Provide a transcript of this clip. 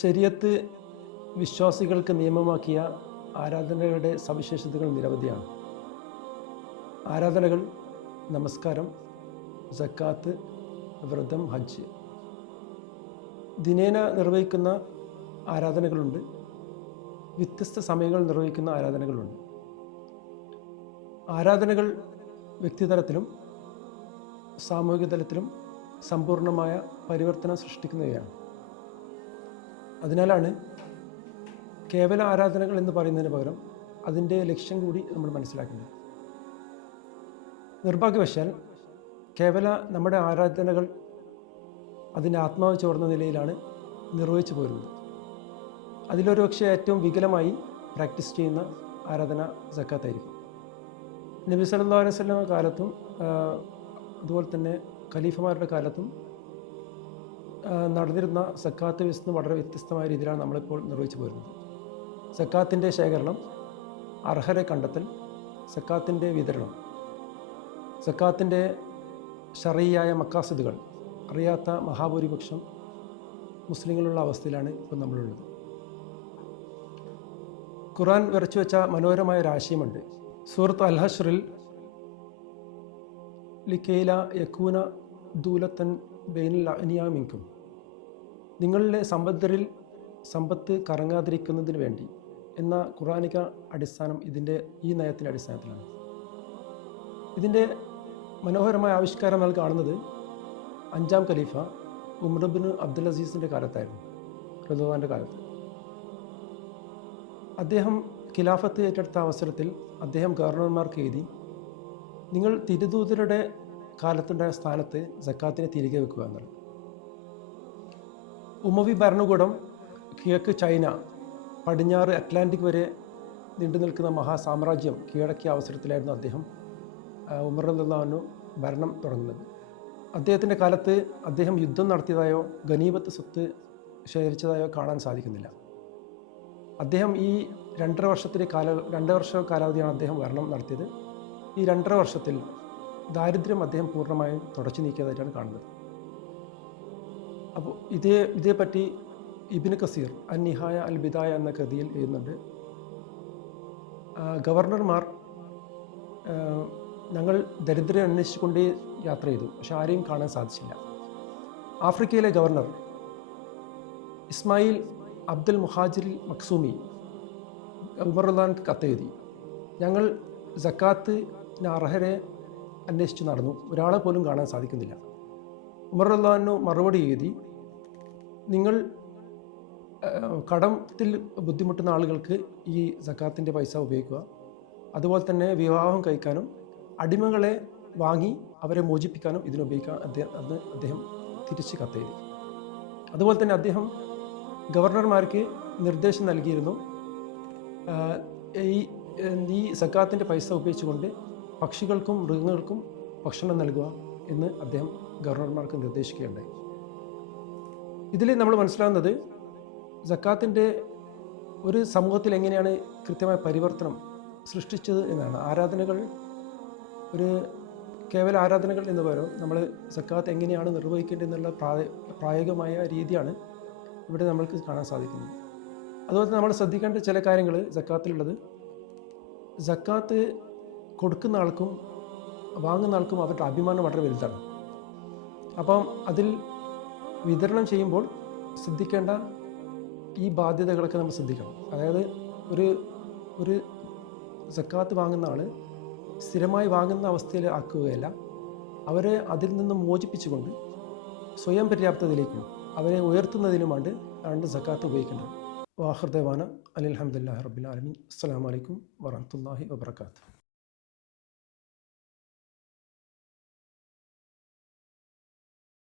ശരീഅത്ത് വിശ്വാസികൾക്ക് നിയമമാക്കിയ ആരാധനകളുടെ സവിശേഷതകൾ നിരവധിയാണ്. ആരാധനകൾ നമസ്കാരം, സക്കാത്ത്, വ്രതം, ഹജ്ജ്. ദിനേന നിർവഹിക്കുന്ന ആരാധനകളുണ്ട്, വ്യത്യസ്ത സമയങ്ങൾ നിർവഹിക്കുന്ന ആരാധനകളുണ്ട്. ആരാധനകൾ വ്യക്തിതലത്തിലും സാമൂഹിക തലത്തിലും സമ്പൂർണമായ പരിവർത്തനം സൃഷ്ടിക്കുന്നവയാണ്. അതിനാലാണ് കേവല ആരാധനകൾ എന്ന് പറയുന്നതിന് പകരം അതിൻ്റെ ലക്ഷ്യം കൂടി നമ്മൾ മനസ്സിലാക്കേണ്ടത്. നിർഭാഗ്യവശാൽ കേവല നമ്മുടെ ആരാധനകൾ അതിൻ്റെ ആത്മാവ് ചോർന്ന നിലയിലാണ് നിർവഹിച്ചു പോരുന്നത്. അതിലൊരു പക്ഷേ ഏറ്റവും വികലമായി പ്രാക്ടീസ് ചെയ്യുന്ന ആരാധന സക്കാത്തായിരിക്കും. നബി സല്ലല്ലാഹു അലൈഹി വസല്ലം കാലത്തും അതുപോലെ തന്നെ ഖലീഫമാരുടെ കാലത്തും നടന്നിരുന്ന സക്കാത്ത് വിസ്ന്ന് വളരെ വ്യത്യസ്തമായ രീതിയിലാണ് നമ്മളിപ്പോൾ നിർവഹിച്ചു പോരുന്നത്. സക്കാത്തിൻ്റെ ശേഖരണം, അർഹരെ കണ്ടെത്തൽ, സക്കാത്തിൻ്റെ വിതരണം, സക്കാത്തിൻ്റെ ശർഈയായ മക്കാസിദുകൾ അറിയാത്ത മഹാഭൂരിപക്ഷം മുസ്ലിങ്ങളുള്ള അവസ്ഥയിലാണ് ഇപ്പോൾ നമ്മളുള്ളത്. ഖുർആൻ വരച്ചു വെച്ച മനോഹരമായ ഒരു ആശയമുണ്ട്. സൂറത്ത് അൽ ഹശ്റിൽ ലിക്കൈല യകൂന ദൂലത്തൻ ബൈനൽ അനിയാമിൻകും, നിങ്ങളിലെ സമ്പന്നരിൽ സമ്പത്ത് കറങ്ങാതിരിക്കുന്നതിന് വേണ്ടി എന്ന ഖുർആനിക അടിസ്ഥാനം ഈ നയത്തിൻ്റെ അടിസ്ഥാനത്തിലാണ്. ഇതിൻ്റെ മനോഹരമായ ആവിഷ്കാരം നമ്മൾ കാണുന്നത് 5ാം ഖലീഫ ഉമർ ഇബ്നു അബ്ദുൽ അസീസിൻ്റെ കാലത്തായിരുന്നു, റളിയല്ലാഹുവിൻ്റെ കാലത്ത്. അദ്ദേഹം ഖിലാഫത്ത് ഏറ്റെടുത്ത അവസരത്തിൽ അദ്ദേഹം ഗവർണർമാർക്ക് എഴുതി, നിങ്ങൾ തിരുദൂതരുടെ കാലത്തുണ്ടായ സ്ഥാനത്ത് സക്കാത്തിനെ തിരികെ വെക്കുക എന്നുള്ളത്. ഉമവി ഭരണകൂടം കിഴക്ക് ചൈന, പടിഞ്ഞാറ് അറ്റ്ലാന്റിക് വരെ നീണ്ടു നിൽക്കുന്ന മഹാസാമ്രാജ്യം കീഴടക്കിയ അവസരത്തിലായിരുന്നു അദ്ദേഹം ഉമർ റളിയല്ലാഹു അൻഹു ഭരണം തുടങ്ങുന്നത്. അദ്ദേഹത്തിൻ്റെ കാലത്ത് അദ്ദേഹം യുദ്ധം നടത്തിയതായോ ഗനീമത്ത് സ്വത്ത് ശേഖരിച്ചതായോ കാണാൻ സാധിക്കുന്നില്ല. അദ്ദേഹം ഈ 2 വർഷ കാലാവധിയാണ് അദ്ദേഹം ഭരണം നടത്തിയത്. ഈ 2.5 വർഷത്തിൽ ദാരിദ്ര്യം അദ്ദേഹം പൂർണ്ണമായും തുടച്ചു നീക്കിയതായിട്ടാണ് കാണുന്നത്. അപ്പോൾ ഇതേപ്പറ്റി ഇബ്നു കസീർ അൻ-നിഹായ അൽ ബിദായ എന്ന കൃതിയിൽ എഴുതുന്നുണ്ട്, ഗവർണർമാർ ഞങ്ങൾ ദരിദ്രരെ അന്വേഷിച്ചുകൊണ്ടേ യാത്ര ചെയ്തു, പക്ഷെ ആരെയും കാണാൻ സാധിച്ചില്ല. ആഫ്രിക്കയിലെ ഗവർണർ ഇസ്മായിൽ അബ്ദുൽ മുഹാജിറിൽ മക്സൂമി ഉമർ റളിയല്ലാഹുവിന് കത്തെഴുതി, ഞങ്ങൾ സക്കാത്തിന് അർഹരെ അന്വേഷിച്ച് നടന്നു, ഒരാളെ പോലും കാണാൻ സാധിക്കുന്നില്ല. ഉമർ റളിയല്ലാഹു മറുപടി എഴുതി, നിങ്ങൾ കടത്തിൽ ബുദ്ധിമുട്ടുന്ന ആളുകൾക്ക് ഈ സക്കാത്തിൻ്റെ പൈസ ഉപയോഗിക്കുക, അതുപോലെ തന്നെ വിവാഹം കഴിക്കാനും അടിമകളെ വാങ്ങി അവരെ മോചിപ്പിക്കാനും ഇതിനുപയോഗിക്കാൻ അദ്ദേഹം തിരിച്ച് കത്തെഴുതി. അതുപോലെ തന്നെ അദ്ദേഹം ഗവർണർമാർക്ക് നിർദ്ദേശം നൽകിയിരുന്നു, ഈ സക്കാത്തിൻ്റെ പൈസ ഉപയോഗിച്ചുകൊണ്ട് പക്ഷികൾക്കും മൃഗങ്ങൾക്കും ഭക്ഷണം നൽകുക എന്ന് അദ്ദേഹം ഗവർണർമാർക്ക് നിർദ്ദേശിക്കുകയുണ്ടായി. ഇതിൽ നമ്മൾ മനസ്സിലാകുന്നത് സക്കാത്തിൻ്റെ ഒരു സമൂഹത്തിൽ എങ്ങനെയാണ് കൃത്യമായ പരിവർത്തനം സൃഷ്ടിച്ചത് എന്നാണ്. ആരാധനകൾ കേവല ആരാധനകൾ എന്ന് പകരം നമ്മൾ സക്കാത്ത് എങ്ങനെയാണ് നിർവഹിക്കേണ്ടതെന്നുള്ള പ്രായോഗികമായ രീതിയാണ് ഇവിടെ നമ്മൾക്ക് കാണാൻ സാധിക്കുന്നത്. അതുപോലെ നമ്മൾ ശ്രദ്ധിക്കേണ്ട ചില കാര്യങ്ങൾ സക്കാത്തിലുള്ളത്, സക്കാത്ത് കൊടുക്കുന്ന ആൾക്കും വാങ്ങുന്ന ആൾക്കും അവരുടെ അഭിമാനം വളരെ വലുതാണ്. അപ്പം അതിൽ വിതരണം ചെയ്യുമ്പോൾ ശ്രദ്ധിക്കേണ്ട ഈ ബാധ്യതകളൊക്കെ നമ്മൾ ശ്രദ്ധിക്കണം. അതായത് ഒരു സക്കാത്ത് വാങ്ങുന്ന ആൾ സ്ഥിരമായി വാങ്ങുന്ന അവസ്ഥയിൽ ആക്കുകയല്ല, അവരെ അതിൽ നിന്നും മോചിപ്പിച്ചുകൊണ്ട് സ്വയം പര്യാപ്തതയിലേക്കും അവരെ ഉയർത്തുന്നതിനുമാണ് സക്കാത്ത് ഉപയോഗിക്കേണ്ടത്. വാഹിർ ദവാന അൽഹംദുലില്ലാഹി റബ്ബിൽ ആലമീൻ. അസ്സലാമു അലൈക്കും വറഹ്മത്തുള്ളാഹി വബറകാതുഹു.